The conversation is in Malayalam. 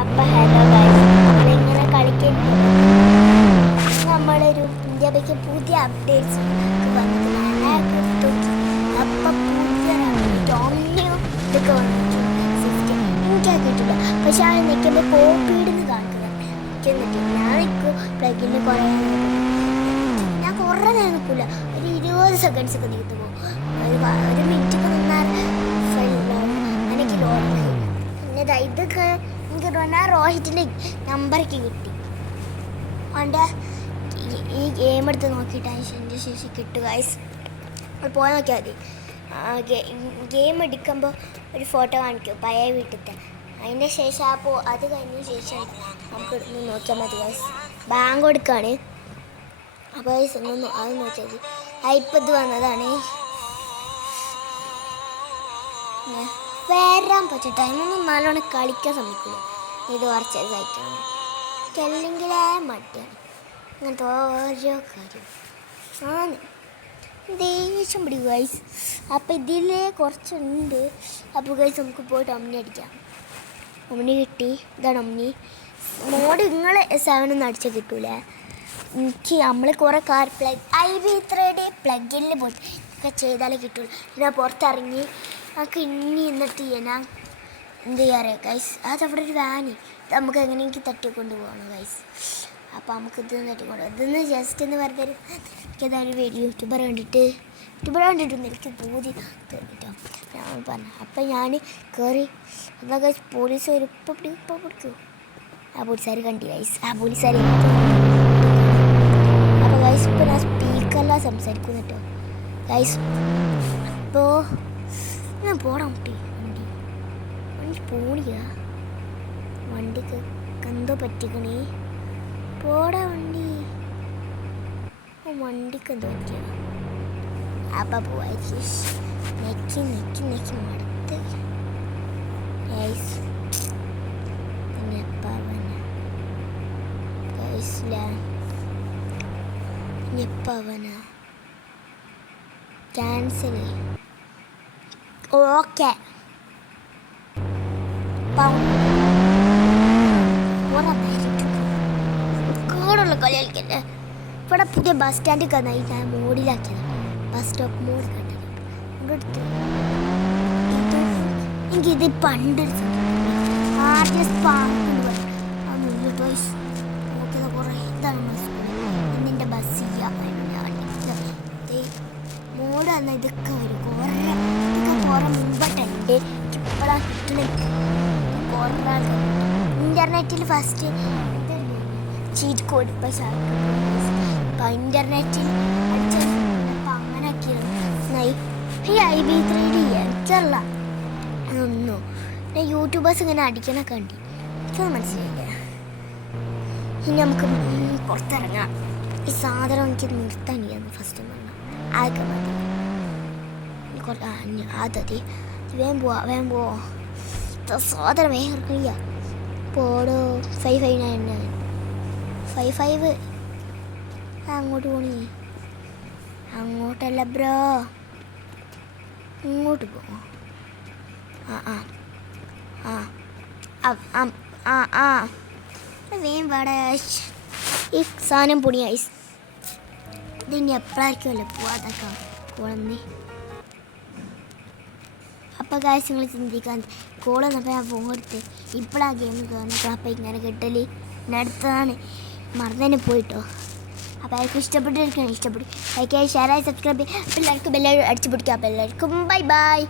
അപ്പം ഹലോ ഗൈസ്, നമ്മളിങ്ങനെ കളിക്കുന്നു. നമ്മളൊരു ഇന്ത്യ ബൈക്ക് പുതിയ അപ്ഡേറ്റ്സ് വന്നിട്ടുണ്ട്. അപ്പം പുതിയ ടോമിയോ ഇതൊക്കെ വന്നിട്ട് സിസ്റ്റം എനിക്കാ കിട്ടില്ല. പക്ഷെ ആ നിൽക്കുമ്പോൾ കോപ്പിയിടുന്ന് കാണിക്കുന്നത് നിൽക്കുന്നിട്ട് ഞാൻ നിൽക്കും പ്ലഗിന് കുറേ ഞാൻ കുറേ നേരം നിൽക്കില്ല. ഒരു 20 സെക്കൻഡ്സ് ഒക്കെ നീത്തു പോകും. ഒരു മിനിറ്റൊക്കെ നിന്നാൽ എനിക്ക് ലോഡ്. പിന്നെ ഇതൊക്കെ എനിക്ക് തോന്നുന്ന രോഹിത്തിൻ്റെ നമ്പറൊക്കെ കിട്ടി. അവൻ്റെ ഈ ഗെയിം എടുത്ത് നോക്കിയിട്ട് അതിൻ്റെ ശേഷം കിട്ടുക ഗൈസ്. പോയി നോക്കിയാൽ മതി. ഗെയിം എടുക്കുമ്പോൾ ഒരു ഫോട്ടോ കാണിക്കും പഴയ വീട്ടിലത്തെ. അതിൻ്റെ ശേഷം അപ്പോൾ അത് കഴിഞ്ഞ ശേഷം നമുക്ക് ഇന്ന് നോക്കിയാൽ മതി ഗൈസ്. ബാങ്ക് കൊടുക്കുകയാണ്. അപ്പോൾ ഗൈസ് ഒന്ന് അത് നോക്കിയാൽ മതി. ഇപ്പം ഇത് വന്നതാണ്. വരാൻ പറ്റും ടൈമൊന്നും നല്ലോണം കളിക്കാൻ ശ്രമിക്കില്ല. ഇത് കുറച്ച് സഹിക്കണം. അല്ലെങ്കിൽ മടിയാണ് അങ്ങനത്തെ ഓരോ കാര്യം ആണ് ദേഷ്യം പിടിക്കും ഗൈസ്. അപ്പം ഇതിൽ കുറച്ചുണ്ട്. അപ്പോൾ ഗൈസ് നമുക്ക് പോയിട്ട് ഒമ്നി അടിക്കാം. ഒമ്നി കിട്ടി. ഇതാണ് ഒമ്നി മോഡ്. നിങ്ങൾ 7 ഒന്നും അടിച്ചാൽ കിട്ടൂലേ. എനിക്ക് നമ്മൾ കുറേ പ്ലഗ് IB3 പ്ലഗിനിൽ പോയിട്ട് ഒക്കെ ചെയ്താലേ കിട്ടുള്ളൂ. ഞാൻ പുറത്തിറങ്ങി നമുക്ക് ഇനി എന്നിട്ട് ഞാൻ എന്ത് ചെയ്യാറ് ഗൈസ്. അതവിടെ ഒരു വാന് ഇത് നമുക്ക് എങ്ങനെയെങ്കിൽ തട്ടിക്കൊണ്ട് പോകണം ഗൈസ്. അപ്പോൾ നമുക്ക് ഇത് തട്ടിക്കൊണ്ട് ഇതൊന്ന് ജസ്റ്റ് ഒന്ന് വെറുതെ എനിക്കതൊരു യൂട്യൂബർ കണ്ടിട്ടൊന്നും എനിക്ക് പൂതി തോന്നിട്ടോ ഞാൻ പറഞ്ഞു. അപ്പം ഞാൻ കയറി എന്താ ഗൈസ് പോലീസ് വരും. ഇപ്പം പിടിക്കൂ. ആ പോലീസുകാർ കണ്ടി ഗൈസ്. ആ പോലീസുകാർ അപ്പോൾ ഗൈസ് ഇപ്പോൾ ഞാൻ സ്പീക്കറിലാണ് സംസാരിക്കുന്നു കേട്ടോ ഗൈസ്. അപ്പോൾ ഞാൻ പോടാൻ കുട്ടി വണ്ടി പോണില്ല. വണ്ടിക്ക് എന്തോ പറ്റിക്കണേ. പോടാ വണ്ടിക്ക് എന്തോ പറ്റിയ. അപ്പം പോവാ നെക്കി മടുത്ത് എപ്പവന ക്യാൻസൽ. ഓക്കെ കൂടെയുള്ള കളി കളിക്കല്ലേ. ഇവിടെ പുതിയ ബസ് സ്റ്റാൻഡിൽ കന്നായി ഞാൻ മോഡിലാക്കിയത്. ബസ് സ്റ്റോപ്പ് മോഡ് കണ്ടത് എടുത്ത് എനിക്കിത് പണ്ട് നോക്കിയത് കുറേ ഇതാണ് നിൻ്റെ ബസ് മോഡ് വന്നാൽ ഇതൊക്കെ വരും. കുറേ മുമ്പിട്ടുണ്ട്. ഇപ്പോഴാണ് കിട്ടുന്നത്. കുറേ ഇൻ്റർനെറ്റിൽ ഫസ്റ്റ് ചീറ്റ് കോഡ് ഇപ്പം ഇൻ്റർനെറ്റിൽ അടിച്ചപ്പോൾ അങ്ങനെയൊക്കെയാണ് ഈ IB3 എനിക്കല്ല ഒന്നും. പിന്നെ യൂട്യൂബേഴ്സ് ഇങ്ങനെ അടിക്കണൊക്കെ ഉണ്ട്. എനിക്കത് മനസ്സിലായില്ല. ഇനി നമുക്ക് പുറത്തിറങ്ങാം. ഈ സാധനം എനിക്ക് നിർത്താനില്ല. ഫസ്റ്റ് പറഞ്ഞാൽ അതൊക്കെ മതി. അതതി വേഗം പോവാ സാധനം വേഗം ഇറക്കില്ല. പോടോ 559 അങ്ങോട്ട് പോണി. അങ്ങോട്ടല്ല ബ്രോ, ഇങ്ങോട്ട് പോവാ. വേഗം പാടാ. ഈ സാധനം പൊണി ഐസ്. ഇതിനി എപ്പോഴായിരിക്കുമല്ലോ പോവാതൊക്കെ കുളന്നി. അപ്പോൾ കാശ് നിങ്ങൾ ചിന്തിക്കാൻ കോളെന്നപ്പോൾ ഞാൻ ഫോൺ കൊടുത്ത് ഇപ്പോഴാണ് ഗെയിം തോന്നപ്പോൾ അപ്പോൾ ഇങ്ങനെ കിട്ടല് അടുത്തതാണ് മറന്നു പോയിട്ടോ. അപ്പോൾ ആർക്കും ഇഷ്ടപ്പെട്ടു ലൈക്ക് ഷെയർ സബ്സ്ക്രൈബ് എല്ലാവർക്കും ബെല്ലൈക്കൺ അടിച്ചു പിടിക്കാം. അപ്പോൾ എല്ലാവർക്കും ബൈ.